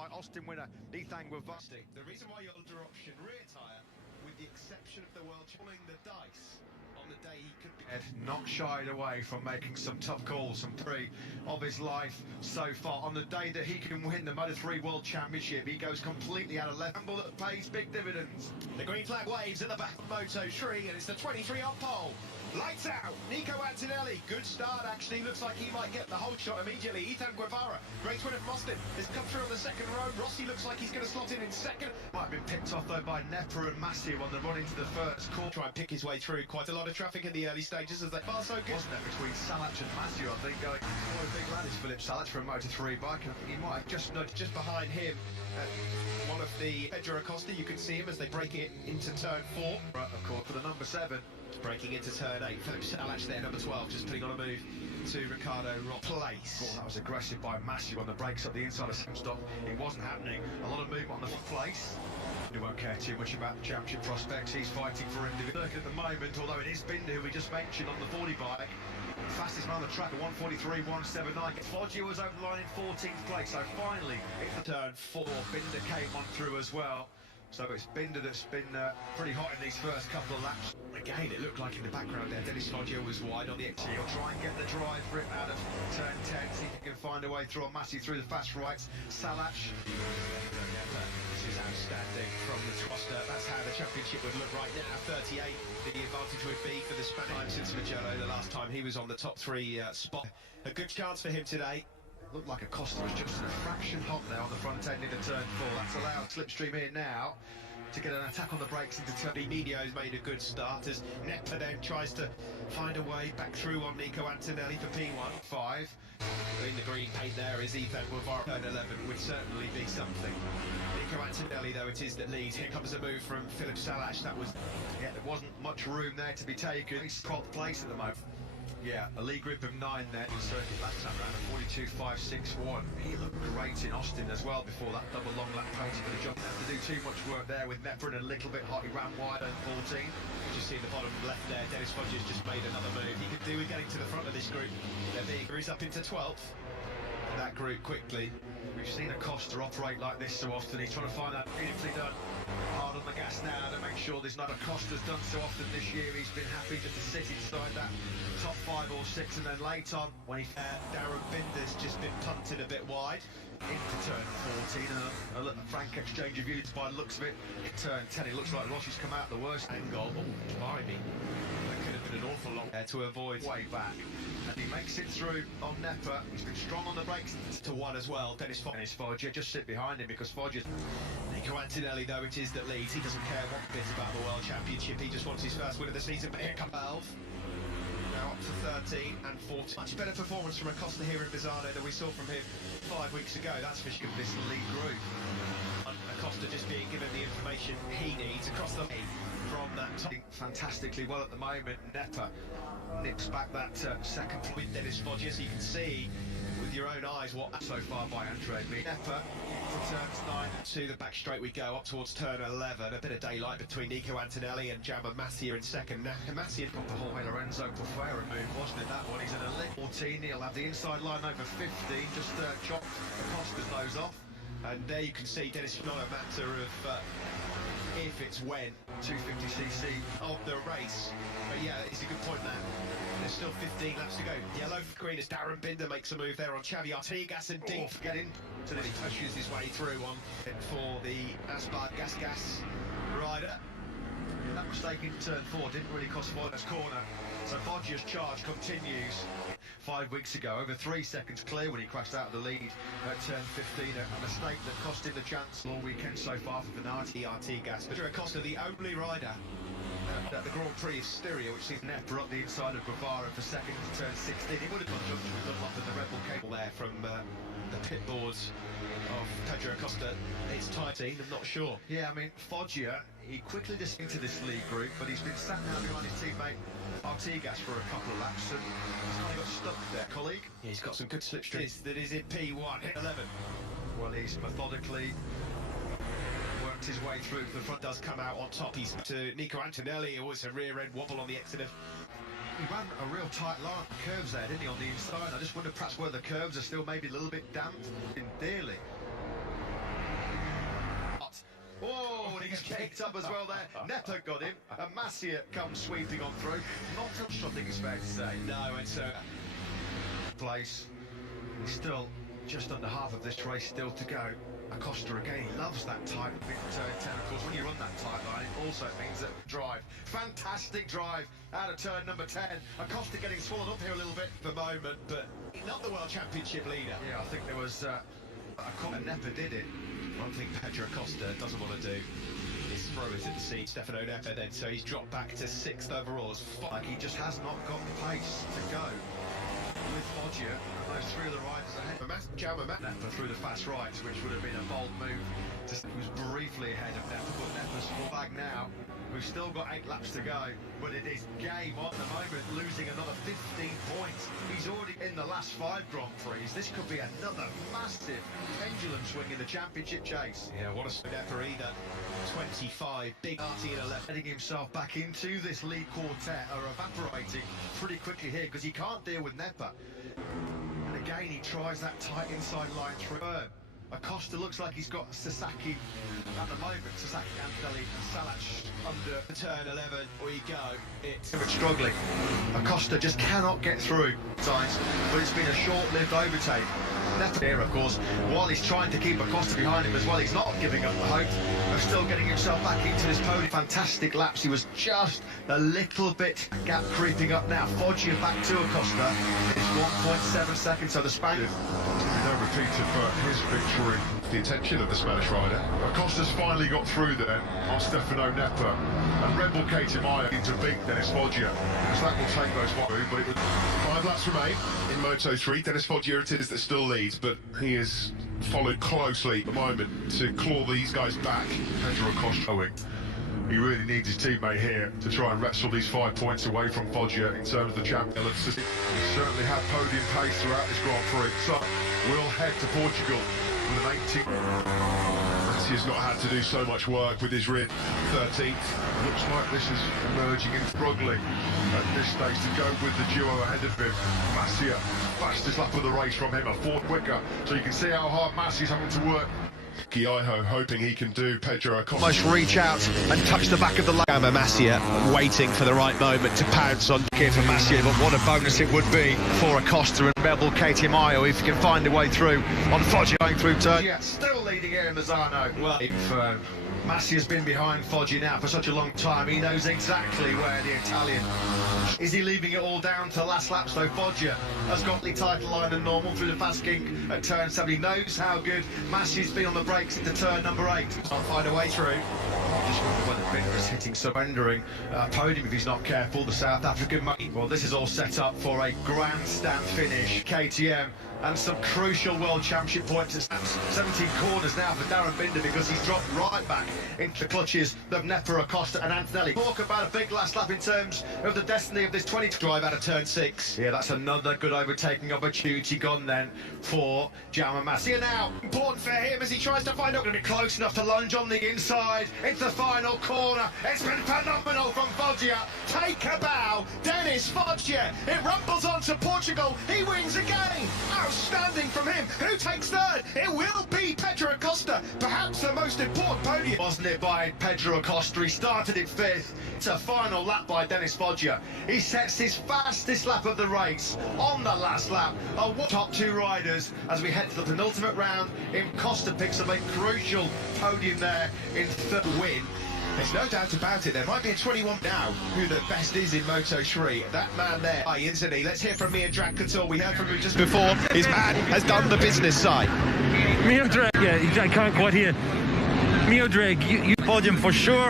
by Austin winner Ethan Guevara. The reason why you're under option rear tyre, with the exception of the world pulling the dice on the day he could be... Ed not shied away from making some tough calls, some three of his life so far. On the day that he can win the Moto3 World Championship, he goes completely out of left. Gamble that pays big dividends. The green flag waves at the back of Moto3, and it's the 23 on pole. Lights out, Nico Antonelli. Good start, actually. Looks like he might get the whole shot immediately. Ethan Guevara, great winner from Austin, has come through on the second row. Rossi looks like he's going to slot in second. Might have been picked off, though, by Nepa and Massieu on the run into the first corner. Try and pick his way through. Quite a lot of traffic in the early stages as they far so good. Wasn't it, between Salac and Massieu, I think, going, what a big lad is Philip Salac for a Moto3 bike. And he might have just nudged just behind him. One of the Pedro Acosta, you can see him as they break it into turn 4. Right, of course, for the number 7. Breaking into turn 8, Philip Salac there, number 12, just putting on a move to Ricardo Place. Oh, that was aggressive by Massieu on the brakes up the inside of some stop. It wasn't happening. A lot of movement on the place. He won't care too much about the championship prospects. He's fighting for individual at the moment, although it is Binder, who we just mentioned on the 40 bike. Fastest man on the track at 1:43.179. Foggia was over the line in 14th place, so finally it's the turn 4. Binder came on through as well. So it's Binder that's been pretty hot in these first couple of laps. Again, it looked like in the background there, Dennis Foggia was wide on the exit. He'll try and get the drive for it out of turn 10, see if he can find a way through on Massieu through the fast rights. Salac. This is outstanding from the Costa. That's how the championship would look right now. 38, the advantage would be for the Spanish since Magello, the last time he was on the top 3 spot. A good chance for him today. Looked like Acosta was just in a fraction hot there on the front end into turn 4. That's allowed slipstream here now to get an attack on the brakes into turn. Medio's made a good start as Nepa then tries to find a way back through on Nico Antonelli for P1. 5. In the green paint there is Ethan Guevara. Turn 11 would certainly be something. Nico Antonelli, though, it is that leads. Here comes a move from Philip Salac. That was... Yeah, there wasn't much room there to be taken. He's 12th place at the moment. Yeah, a lead group of 9 there. Certainly last time around, a 42.561. He looked great in Austin as well before that double long lap penalty for the jump. Didn't have to do too much work there with Nepa and a little bit hot. He ran wide on 14. Just see the bottom left there. Dennis Foggia's just made another move. He could do with getting to the front of this group. He's up into 12th. That group quickly. We've seen Acosta operate like this so often. He's trying to find that beautifully done. Hard on the gas now to make sure there's not Acosta's done so often this year. He's been happy just to sit inside that top 5 or 6, and then late on when he... Darren Binder's just been punted a bit wide. Into turn 14, and a frank exchange of views by the looks of it. In turn 10, it looks like Rossi's come out the worst angle. Oh, blimey. That could have been an awful lot there to avoid. Way back. And he makes it through on Nepa. He's been strong on the brakes. To 1 as well, Dennis Foggia. Just sit behind him because Foggia's... Nico Antonelli, though, it is that leads. He doesn't care one bit about the World Championship. He just wants his first win of the season. But here comes 12. Now up to 13 and 14. Much better performance from Acosta here in Bizarno than we saw from him 5 weeks ago. That's for sure. This lead group. Acosta just being given the information he needs across the lead from that top. Fantastically well at the moment. Nepa nips back that second with Dennis Foggia, so you can see with your own eyes what so far by Andre. Nepa to turns 9 to the back straight we go up towards turn 11. A bit of daylight between Nico Antonelli and Jaume Massieu in second. Massieu got the whole way Lorenzo Pofera move, wasn't it? That one. He's in a lit 14. He'll have the inside line over 15. Just chopped Acosta's nose off. And there you can see Dennis, not a matter of if, it's when. 250cc of the race. But yeah, it's a good point there. There's still 15 laps to go. Yellow for green as Darren Binder makes a move there on Xavi Artigas and deep. Get in. So that he pushes his way through on for the Aspar Gas rider. Yeah, that mistake in turn 4 didn't really cost Foggia's corner. So Foggia's charge continues. 5 weeks ago, over 3 seconds clear when he crashed out of the lead at turn 15. A mistake that cost him the chance all weekend so far for Venati. Artigas. Pedro Acosta, the only rider at the Grand Prix of Styria, which sees Nepa up the inside of Guevara for second to turn 16. He would have gone jumped with Dunlop and the Red Bull cable there from the pit boards of Pedro Acosta. It's tight, I'm not sure. Yeah, I mean, Foggia, he quickly just into this lead group, but he's been sat now behind his teammate Artigas for a couple of laps, and he's kind of got stuck there, colleague. Yeah, he's got some good slipstream. That is in P1, 11. Well, he's methodically worked his way through. The front does come out on top. He's to Nico Antonelli. It was a rear end wobble on the exit of... He ran a real tight line of curves there, didn't he, on the inside? I just wonder perhaps whether the curves are still maybe a little bit damp in dearly. Oh, and he's kicked up as well there. Nepa got him, and Massia comes sweeping on through. Not touched, I think it's fair to say. No, it's place. He's still just under half of this race still to go. Acosta again, he loves that tight bit turn. Of course, when you run that tight line, it also means that drive. Fantastic drive out of turn number 10. Acosta getting swallowed up here a little bit for the moment, but not the World Championship leader. Yeah, I think there was and Nepa did it. One thing Pedro Acosta doesn't want to do is throw it at the seat. Stefano Nepa then, so he's dropped back to 6th overall. Like he just has not got the pace to go with Foggia and those three of the riders ahead. Nepa through the fast rights, which would have been a bold move. He was briefly ahead of Nepa, but Nepa's full bag now. We've still got 8 laps to go, but it is game on at the moment, losing another 15 points. He's already in the last 5 Grand Prix. This could be another massive pendulum swing in the championship chase. Yeah, what a Nepa either. 25, big RT in 11. Getting himself back into this lead quartet are evaporating pretty quickly here because he can't deal with Nepa. And again, he tries that tight inside line through. Acosta looks like he's got Sasaki at the moment. Sasaki, Antonelli and Salach under turn 11. We go. It's struggling. Acosta just cannot get through times, but it's been a short-lived overtake. Nepa here, of course, while he's trying to keep Acosta behind him as well, he's not giving up the hope of still getting himself back into this podium. Fantastic laps. He was just a little bit gap creeping up now. Foggia back to Acosta. It's 1.7 seconds, so the Spaniard. No repeated for his victory. The attention of the Spanish rider. Acosta's finally got through there on Stefano Nepa, and Rebel Katimaya into big Dennis Foggia, because that will take those one. But it was 5 laps remain in Moto3. Dennis Foggia it is that still leads, but he is followed closely at the moment to claw these guys back. Pedro Acosta. He really needs his teammate here to try and wrestle these 5 points away from Foggia in terms of the champion. He certainly had podium pace throughout this Grand Prix. So we'll head to Portugal with an 18th. Massia's not had to do so much work with his rear 13th. Looks like this is emerging and struggling at this stage to go with the duo ahead of him. Massia, fastest lap of the race from him, a 4 quicker. So you can see how hard Massia's having to work. Guijo hoping he can do Pedro Acosta. Almost reach out and touch the back of the line. Massia waiting for the right moment to pounce on here for Massia, but what a bonus it would be for Acosta and Rebel KTM if he can find a way through on Foggia going through turn. Yeah, still leading here in the Zano. Well, if Massia's been behind Foggia now for such a long time, he knows exactly where the Italian. Is he leaving it all down to last laps though? Foggia has got the title line and normal through the fast kink at turn 7. He knows how good Massia's been on the brakes into turn number 8. Can't find a way through. Just wonder whether Binder is hitting surrendering podium if he's not careful. The South African mate. Well, this is all set up for a grandstand finish. KTM and some crucial World Championship points. At 17 corners now for Darren Binder because he's dropped right back into the clutches of Nepa, Acosta and Antonelli. Talk about a big last lap in terms of the destiny of this 20 drive out of turn 6. Yeah, that's another good overtaking opportunity gone then for Jaume Massia. Now, important for him as he tries to find out. Going to be close enough to lunge on the inside into the final corner. It's been phenomenal from Foggia. Take a bow, Dennis Foggia. It rumbles on to Portugal. He wins again. Outstanding from him. Who takes third? It will be Pedro Acosta. Perhaps the most important podium. Wasn't it by Pedro Acosta? He started in 5th. It's a final lap by Dennis Foggia. He sets his fastest lap of the race on the last lap. Top 2 riders as we head to the penultimate round. Acosta picks up a crucial podium there in 3rd win. There's no doubt about it. There might be a 21 now who the best is in Moto3. That man there, isn't he? Let's hear from Mia Drag Couture. We heard from him just before. His man has done the business side. Mia Drag, yeah, I can't quite hear. Mia Drag, you podium for sure.